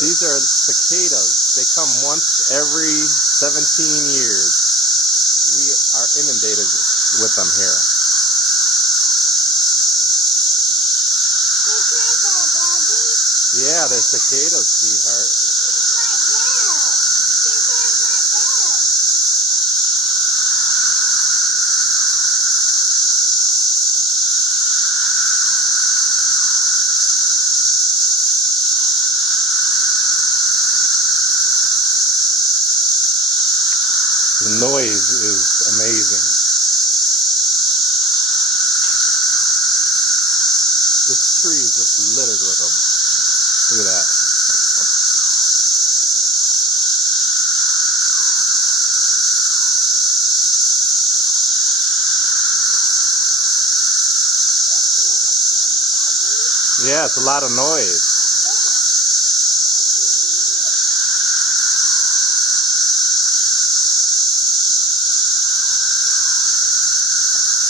These are cicadas. They come once every 17 years. We are inundated with them here. Yeah, they're cicadas, sweetheart. The noise is amazing. This tree is just littered with them. Look at that. Yeah, it's a lot of noise.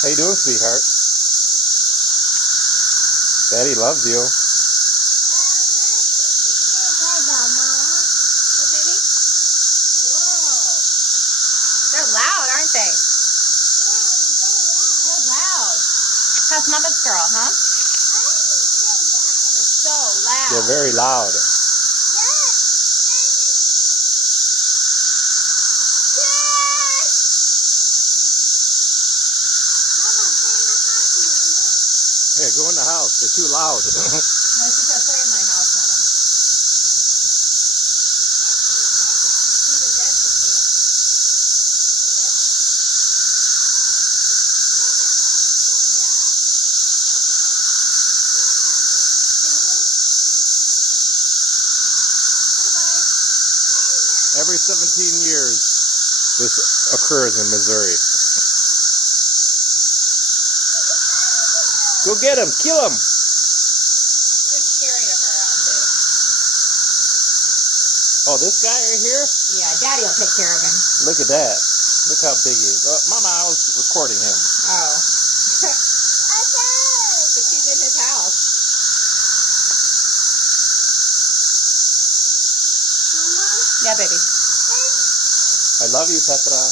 How you doing, sweetheart? Daddy loves you. They're loud, aren't they? They're loud. How's Mama's girl, huh? They're so loud. They're very loud. Yeah, go in the house. They're too loud. No, she said play in my house, Mama. She's a dead cicada. Every 17 years, this occurs in Missouri. Go get him! Kill him! They're scary to her, aren't they? Oh, this guy right here? Yeah, Daddy will take care of him. Look at that. Look how big he is. Oh, Mama, I was recording him. Oh. But she's in his house. Mama? Yeah, baby. I love you, Petra.